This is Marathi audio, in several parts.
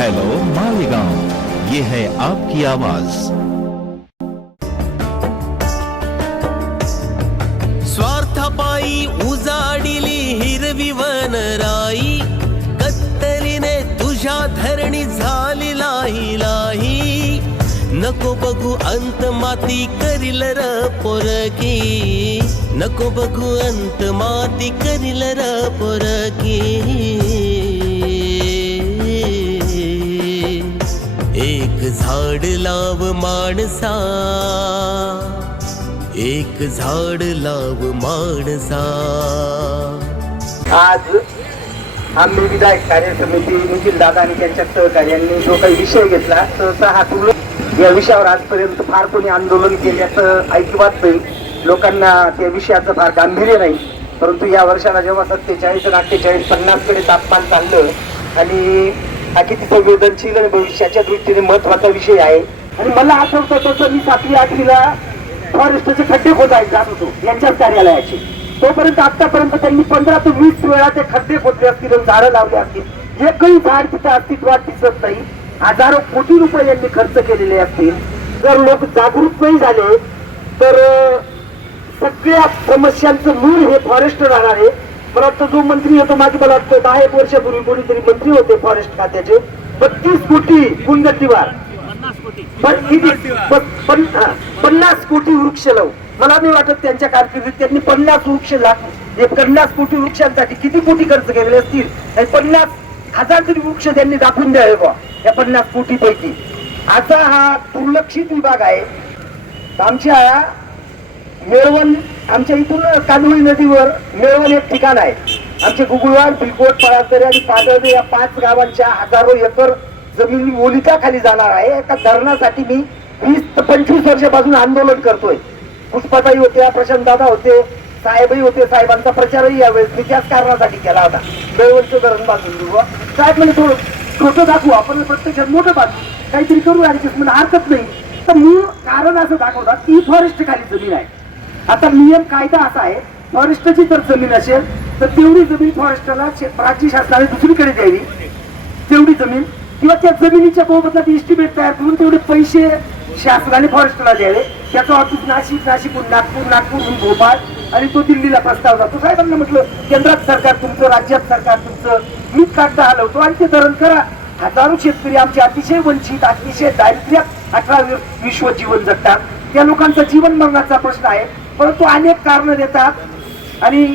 हेलो मालेगांव, ये है आपकी आवाज। स्वार्थापायी उजाडिली हिरवी वनराई, कत्तलीने तुझ्या धरणी झाली लाही लाही। नको बघू अंत माती करील र पोरकी, नको बघू अंत माती करील र पोरकी। एक झाड लाव माणसा, एक झाड लाव माणसा। आज आम्ही विधायक कार्य समिती निखिल दादा आणि त्यांच्या सहकार्यांनी जो काही विषय घेतला सहसा हा तुला या विषयावर आजपर्यंत फार कोणी आंदोलन केल्याचं ऐकिवात नाही, लोकांना त्या विषयाचं फार गांभीर्य नाही। परंतु या वर्षाला जेव्हा 47 आणि 48 50 कडे तापमान चाललं आणि हा किती संवेदनशील आणि भविष्याच्या दृष्टीने महत्वाचा विषय आहे। आणि मला आठवतं तसं मी 7वी 8वीला फॉरेस्टचे खड्डे खोदायला जात होतो यांच्याच कार्यालयाचे। तोपर्यंत आतापर्यंत त्यांनी 15 ते 20 वेळा ते खड्डे खोदले असतील, झाडं लावले असतील, एकही झाड तिथं अस्तित्वात दिसत नाही। हजारो कोटी रुपये यांनी खर्च केलेले असतील। जर लोक जागरूक नाही झाले तर सगळ्या समस्यांचं मूळ हे फॉरेस्ट राहणार आहे। मला वाटतं जो मंत्री होतो माझी, मला वाटतं 10 वर्षापूर्वी कोणीतरी मंत्री होते फॉरेस्ट खात्याचे, 32 कोटी कुंडतीवार 50 कोटी वृक्ष लावू। मला नाही वाटत त्यांच्या कारकिर्दीत त्यांनी 50 वृक्ष लावले। 50 कोटी वृक्षांसाठी किती कोटी खर्च केलेले असतील, 50,000 तरी वृक्ष त्यांनी दाखवून द्यावे बा या 50 कोटी पैकी। असा हा दुर्लक्षित विभाग आहे। आमच्या मेळवण, आमच्या इथून कांदुळी नदीवर मेळवण एक ठिकाण आहे। आमचे गुगुळवाड, बिलकोट, पळासदरे आणि पाडळदे या 5 गावांच्या हजारो एकर जमीन ओलिताखाली जाणार आहे। एका धरणासाठी मी 20 ते 25 वर्षापासून आंदोलन करतोय। पुष्पाताई होत्या, प्रशांत दादा होते, साहेबही होते। साहेबांचा प्रचारही यावेळेस मी त्याच कारणासाठी केला होता, मेळवणचं धरण बांधून देऊ। साहेब म्हणजे थोडं छोटं दाखवू, आपण प्रत्यक्षात मोठं बांधू, काहीतरी करू ऍडजस्ट म्हणजे हरकत नाही। तर मूळ कारण असं दाखवतात की फॉरेस्ट खाली जमीन आहे। आता नियम कायदा असा आहे, फॉरेस्टची जर जमीन असेल तर तेवढी जमीन फॉरेस्टला राज्य शासनाने दुसरीकडे द्यावी, तेवढी जमीन, किंवा त्या जमिनीच्या मोबदल्यात एस्टिमेट तयार करून तेवढे पैसे शासनाने फॉरेस्टला द्यावे। त्याचं ऑफिस नाशिक, नाशिकहून नागपूर, नागपूरहून भोपाळ आणि तो दिल्लीला प्रस्ताव जातो। साहेबांना म्हटलं केंद्रात सरकार तुमचं, राज्यात सरकार तुमचं, मीच कागद हलवतो आणि ते धरण करा। हजारो शेतकरी आमचे अतिशय वंचित, अतिशय दारिद्र्यात 18 जीवन जगतात। त्या लोकांचा जीवन मरणाचा प्रश्न आहे, परंतु अनेक कारण देतात आणि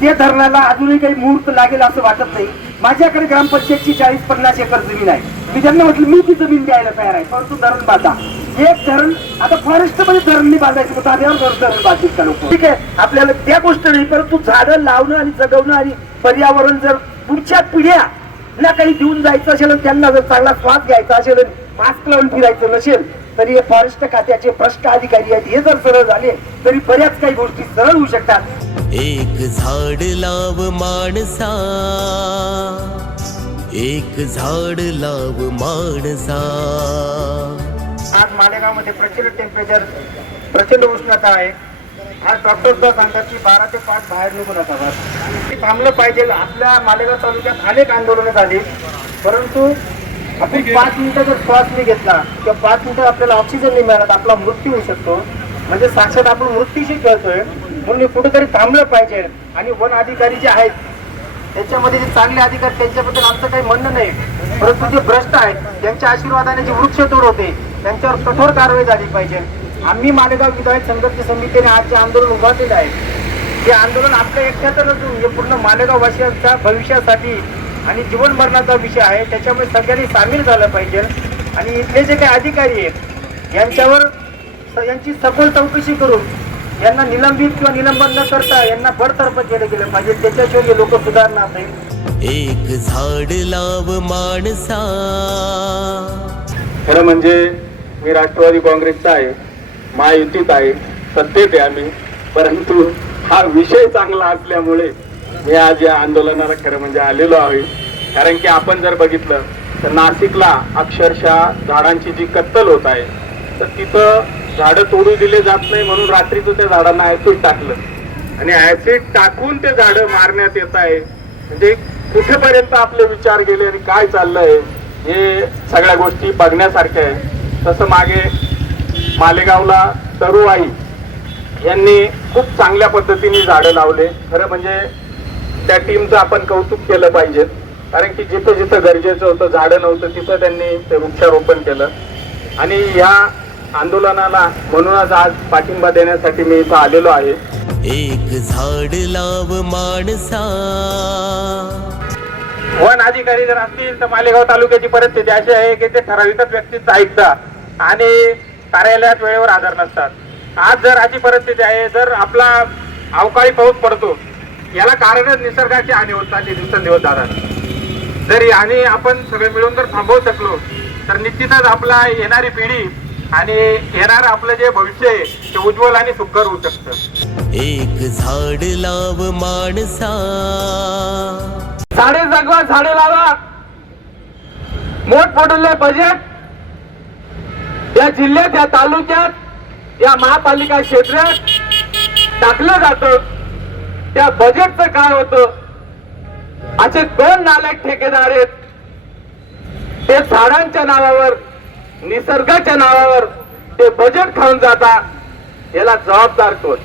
त्या धरणाला अजूनही काही मुहूर्त लागेल असं वाटत नाही। माझ्याकडे ग्रामपंचायतची 40-50 एकर जमीन आहे। मी त्यांना म्हटलं मी ती जमीन द्यायला तयार आहे, परंतु धरण बांधा। एक धरण आता फॉरेस्ट मध्ये धरण नाही बांधायचं, धरण बांधतील का लोक? ठीक आहे, आपल्याला त्या गोष्ट नाही, परंतु झाडं लावणं आणि जगवणं आणि पर्यावरण जर पुढच्या पिढ्या ना काही देऊन जायचं असेल, त्यांना जर चांगला श्वास घ्यायचा असेल, मास्क लावून फिरायचं नसेल, तरी हे फॉरेस्ट खात्याचे भ्रष्ट अधिकारी आहेत, हे जर सरळ झाले तरी बऱ्याच काही गोष्टी सरळ होऊ शकतात। एक झाड लाव माणसा, एक झाड लाव माणसा। आज मालेगावमध्ये प्रचंड टेम्परेचर, प्रचंड उष्णता आहे। आज डॉक्टर सुद्धा सांगतात की 12 ते 5 बाहेर निघू नका, थांबलं पाहिजे। आपल्या मालेगाव तालुक्यात अनेक आंदोलनं झाली, परंतु आपण 5 मिनिटं जर श्वास नाही घेतला किंवा 5 मिनिटं आपल्याला ऑक्सिजन नाही मिळाला, आपला मृत्यू होऊ शकतो। म्हणजे साक्षात आपण मृत्यूशी खेळतोय, म्हणून कुठेतरी थांबलं पाहिजे। आणि वन अधिकारी जे आहेत त्याच्यामध्ये जे चांगले अधिकारी, त्यांच्याबद्दल आमचं काही म्हणणं नाही, परंतु जे भ्रष्ट आहेत त्यांच्या आशीर्वादाने जे वृक्षतोड होते त्यांच्यावर कठोर कारवाई झाली पाहिजे। आम्ही मालेगाव विधायक संघर्ष समितीने आज जे आंदोलन उभारलेलं आहे, ते आंदोलन आपल्या एकट्याचं नसून हे पूर्ण मालेगाव वासियांच्या भविष्यासाठी आणि जीवन मरणाचा विषय आहे। त्याच्यामुळे सगळ्यांनी सामील झालं पाहिजे आणि इथले जे काही अधिकारी आहेत यांची सखोल चौकशी करून यांना निलंबित किंवा निलंबन न करता यांना बडतर्फ केलं गेलं पाहिजे, त्याच्याशिवाय हे लोक सुधारणार नाही। एक झाड लाव माणसा। खरं म्हणजे मी राष्ट्रवादी काँग्रेसचा आहे, महायुतीत आहे, सत्तेत आहे आम्ही, परंतु हा विषय चांगला असल्यामुळे मी आज या आंदोलनाला खरं म्हणजे आलेलो आहे। कारण की आपण जर बघितलं तर नाशिकला अक्षरशः झाडांची जी कत्तल होत आहे, तर तिथं झाडं तोडू दिले जात नाही म्हणून रात्रीचं त्या झाडांना ऍसिड टाकलं आणि ऍसिड टाकून ते झाडं मारण्यात येत आहे। म्हणजे कुठेपर्यंत आपले विचार गेले आणि काय चाललंय हे सगळ्या गोष्टी बघण्यासारख्या आहे. तसं मागे मालेगावला तरुवाई यांनी खूप चांगल्या पद्धतीने झाडं लावले. खरं म्हणजे त्या टीमचं आपण कौतुक केलं पाहिजे, कारण की जिथं जिथं गरजेचं होतं, झाडं नव्हतं, तिथं त्यांनी ते वृक्षारोपण केलं. आणि या आंदोलनाला म्हणूनच आज पाठिंबा देण्यासाठी मी इथं आलेलो आहे. एक झाड लाव माणसा. वन अधिकारी जर असतील तर मालेगाव तालुक्याची परिस्थिती अशी आहे की ते ठराविकच व्यक्तीच ऐकतात आणि कार्यालयात वेळेवर हजर नसतात. आज जर अशी परिस्थिती आहे, जर आपला अवकाळी पाऊस पडतो, याला कारणच निसर्गाची हानी होत चालली दिवसेंदिवस दादा. जरी आणि आपण सगळे मिळून जर थांबवू शकलो तर निश्चितच आपला येणारी पिढी आणि येणार आपलं जे भविष्य आहे ते उज्ज्वल आणि सुखकर होऊ शकतं. एक झाड लाव माणसा. झाडे जगवा, झाडे लावा. मोठमोठे बजेट या जिल्ह्यात, या तालुक्यात, या महापालिका क्षेत्रात टाकलं जातं. त्या बजेटचं काय होतं? असे 2 नालायक ठेकेदार आहेत, ते झाडांच्या नावावर, निसर्गाच्या नावावर ते बजेट खाऊन जाता. याला जबाबदार कोण?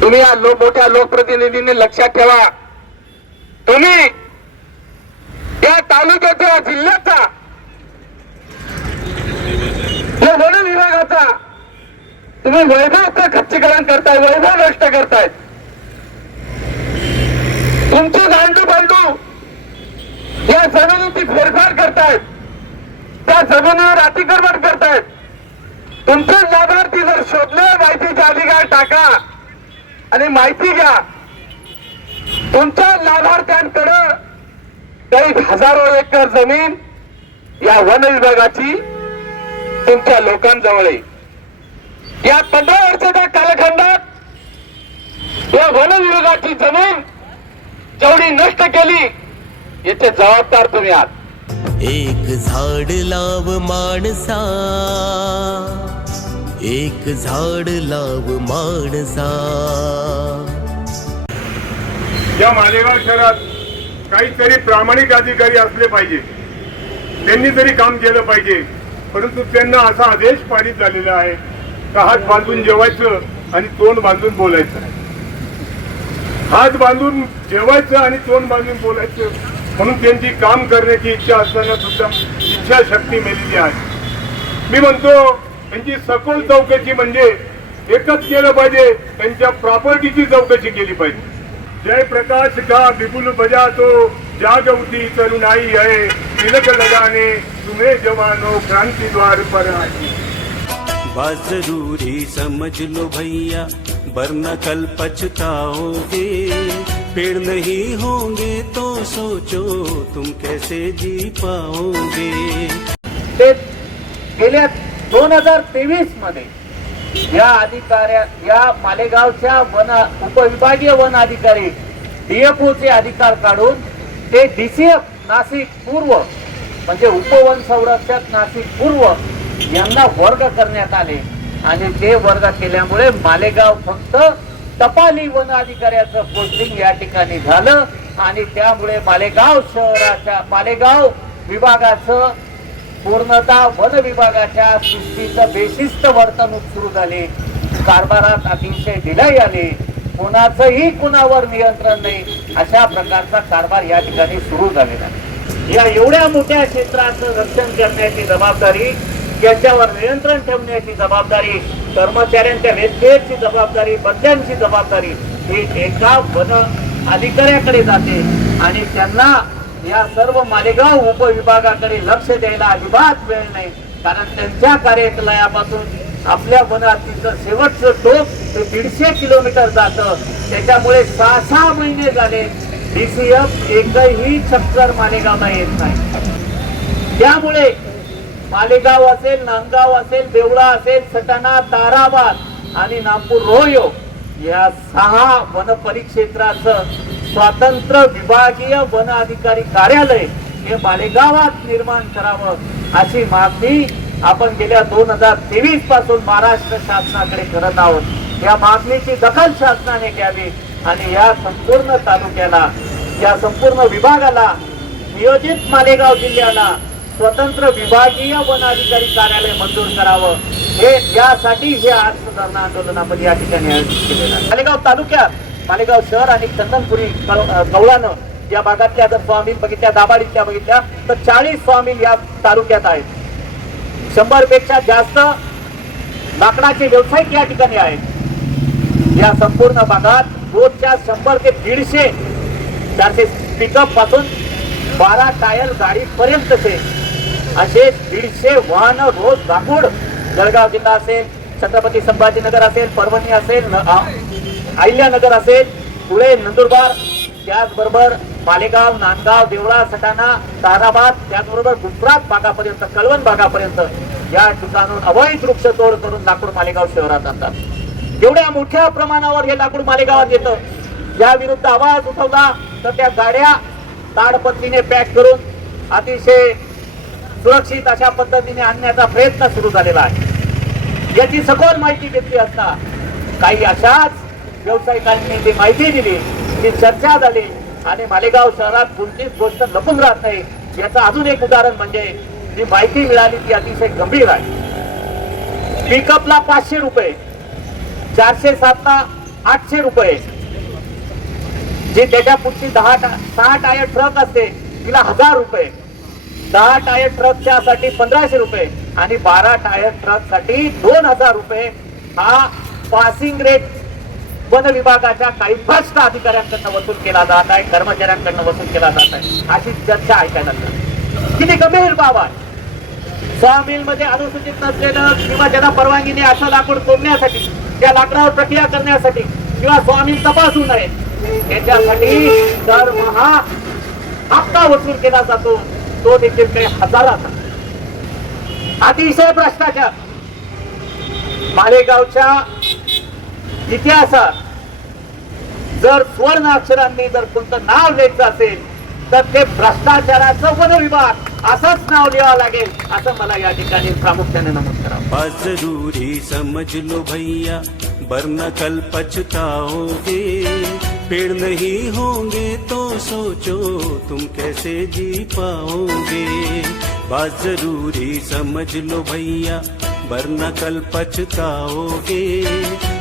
तुम्ही या मोठ्या लोकप्रतिनिधींनी लक्षात ठेवा, तुम्ही या तालुक्याच्या, जिल्ह्याचा, या वन विभागाचा तुम्ही वैभवचं खच्चीकरण करताय, वैभव नष्ट करताय. तुमचे गांडू बांधू या जमिनीची फेरफार करतायत, त्या जमिनीवर अतिक्रमण करतायत. तुमचे लाभार्थी जर शोधले, माहितीचा अधिकार टाका आणि माहिती घ्या. तुमच्या लाभार्थ्यांकडे काही हजारो एकर जमीन या वन विभागाची तुमच्या लोकांजवळ आहे. या 15 वर्षाच्या कालखंडात या वन विभागाची जमीन जेवढी नष्ट केली, याचे जबाबदार तुम्ही आहात. एक झाड लाव माणसा. एक झाड लाव माणसा. या मालेगाव शहरात काहीतरी प्रामाणिक अधिकारी असले पाहिजे. त्यांनी तरी काम केलं पाहिजे. परंतु त्यांना असा आदेश पारित झालेला आहे का हात बांधून जेवायचं आणि तोंड बांधून बोलायचं. हात बांधून जेवायचं आणि तोंड बांधून बोलायचं म्हणून त्यांची काम करण्याची इच्छा असताना सुद्धा इच्छाशक्ती मेलेली आहे. मी म्हणतो त्यांची सखोल चौकशी म्हणजे एकच केलं पाहिजे, त्यांच्या प्रॉपर्टीची चौकशी केली पाहिजे. जय प्रकाश का बिपुल बजा तो जागवती तरुणाई है, तिलक लगाने तुम्हें जवानों क्रांति द्वार पर आई. बात जरूरी समझ लो भैया, वरना कल पछताओगे. पेड़ नहीं होंगे तो सोचो तुम कैसे जी पाओगे. ते गेल्या 2023 मध्ये या मालेगावच्या वन उपविभागीय वन अधिकारी DFO चे अधिकार काढून ते DCF नाशिक पूर्व म्हणजे उपवन संरक्षक नाशिक पूर्व यांना वर्ग करण्यात आले. आणि ते वर्ग केल्यामुळे मालेगाव फक्त टपाली वन अधिकाऱ्याचं पोस्टिंग या ठिकाणी झालं आणि त्यामुळे मालेगाव शहराच्या, मालेगाव विभागाचं पूर्णतः वन विभागाच्या सृष्टीचं बेशिस्त वर्तणूक सुरू झाले. कारभारात अतिशय ढिलाई आली. कोणाचंही कुणावर नियंत्रण नाही, अशा प्रकारचा कारभार या ठिकाणी सुरू झालेला आहे. या एवढ्या मोठ्या क्षेत्राचं रक्षण करण्याची जबाबदारी, याच्यावर नियंत्रण ठेवण्याची जबाबदारी, कर्मचाऱ्यांच्या वेतनाची जबाबदारी, बदल्यांची जबाबदारी ही एका वन अधिकाऱ्याकडे जाते. आणि त्यांना या सर्व मालेगाव उपविभागाकडे लक्ष द्यायला अजिबात वेळ नाही, कारण त्यांच्या कार्यालयापासून आपल्या वन हद्दीचं शेवटचं टोक ते 150 किलोमीटर जातं. त्याच्यामुळे 6-6 महिने झाले DCF एकही चक्कर मालेगावला येत नाही. त्यामुळे मालेगाव असेल, नांदगाव असेल, देवळा असेल, सटाणा, ताराबाद आणि नागपूर रोयो या 6 वन परिक्षेत्राचं स्वतंत्र विभागीय वन अधिकारी कार्यालय हे मालेगावात निर्माण करावं अशी मागणी आपण गेल्या 2023 पासून महाराष्ट्र शासनाकडे करत आहोत. या मागणीची दखल शासनाने घ्यावी आणि या संपूर्ण तालुक्याला, या संपूर्ण विभागाला, नियोजित मालेगाव जिल्ह्याला स्वतंत्र विभागीय वन अधिकारी कार्यालय मंजूर करावं, हे यासाठी हे आज सुधारणा आंदोलनामध्ये या ठिकाणी आयोजित केलेलं आहे. मालेगाव तालुक्यात, मालेगाव शहर आणि चंदनपुरी कवळानं या भागातल्या जर सॉमिल बघितल्या, दाभाडीच्या बघितल्या तर 40 सॉमिल या तालुक्यात आहेत. 100 पेक्षा जास्त लाकडाचे व्यावसायिक या ठिकाणी आहेत. या संपूर्ण भागात रोजच्या 100 ते 150 400 पिकअप पासून 12 टायर गाडी पर्यंतचे असे 150 वाहन रोज लाकूड जळगाव जिल्हा असेल, छत्रपती संभाजीनगर असेल, परभणी असेल, अहिल्यानगर असेल, धुळे, नंदुरबार, त्याचबरोबर मालेगाव, नांदगाव, देवळा, सटाणा, ताराबाद, त्याचबरोबर गुजरात भागापर्यंत, कळवण भागापर्यंत या ठिकाणून अवैध वृक्षतोड करून लाकूड मालेगाव शहरात आणतात. एवढ्या मोठ्या प्रमाणावर हे लाकूड मालेगावात येतं. या विरुद्ध आवाज उठवला तर त्या गाड्या ताडपत्रीने पॅक करून अतिशय सुरक्षित अशा पद्धतीने आणण्याचा प्रयत्न सुरू झालेला आहे. याची सखोल माहिती घेतली असता काही अशाच व्यावसायिकांनी जी माहिती दिली, ती चर्चा झाली आणि मालेगाव शहरात कोणतीच गोष्ट लपून राहत नाही. याचं अजून एक उदाहरण म्हणजे जी माहिती मिळाली ती अतिशय गंभीर आहे. पिकअपला 500 रुपये, 407ला 800 रुपये, जे त्याच्या पुढची 6 टायर ट्रक असते तिला 1000 रुपये, 10 टायर ट्रकच्या साठी 1500 रुपये आणि 12 टायर ट्रक साठी 2000 रुपये हा पासिंग रेट वन विभागाच्या काही भ्रष्ट अधिकाऱ्यांकडनं वसूल केला जात आहे, कर्मचाऱ्यांकडनं वसूल केला जात आहे. अशी चर्चा ऐकायला मिळते. किती गंभीर बाब आहे. सॉमिल मध्ये अनुसूचित नसलेलं किंवा ज्यांना परवानगी नाही असं लाकूड तोडण्यासाठी, त्या लाकडावर प्रक्रिया करण्यासाठी किंवा सॉमिल तपासू नये याच्यासाठी दरमहा हप्ता वसूल केला जातो, तो देखील काही हजाराचा. अतिशय भ्रष्टाचार. मालेगावच्या इतिहासात जर स्वर्ण अक्षरांनी जर कोणतं नाव लिहायचं असेल तर ते भ्रष्टाचाराचं वन विभाग असंच नाव लिहावं लागेल, असं मला या ठिकाणी प्रामुख्याने नमूद करावं. बात जरूरी समझ लो भैया, वरना कल पछताओगे. पेड़ नहीं होंगे तो सोचो तुम कैसे जी पाओगे. बात जरूरी समझ लो भैया, वरना कल पछताओगे.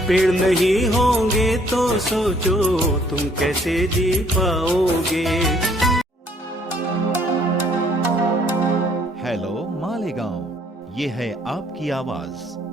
पेड़ नहीं होंगे तो सोचो तुम कैसे जी पाओगे. हेलो मालेगांव, ये है आपकी आवाज.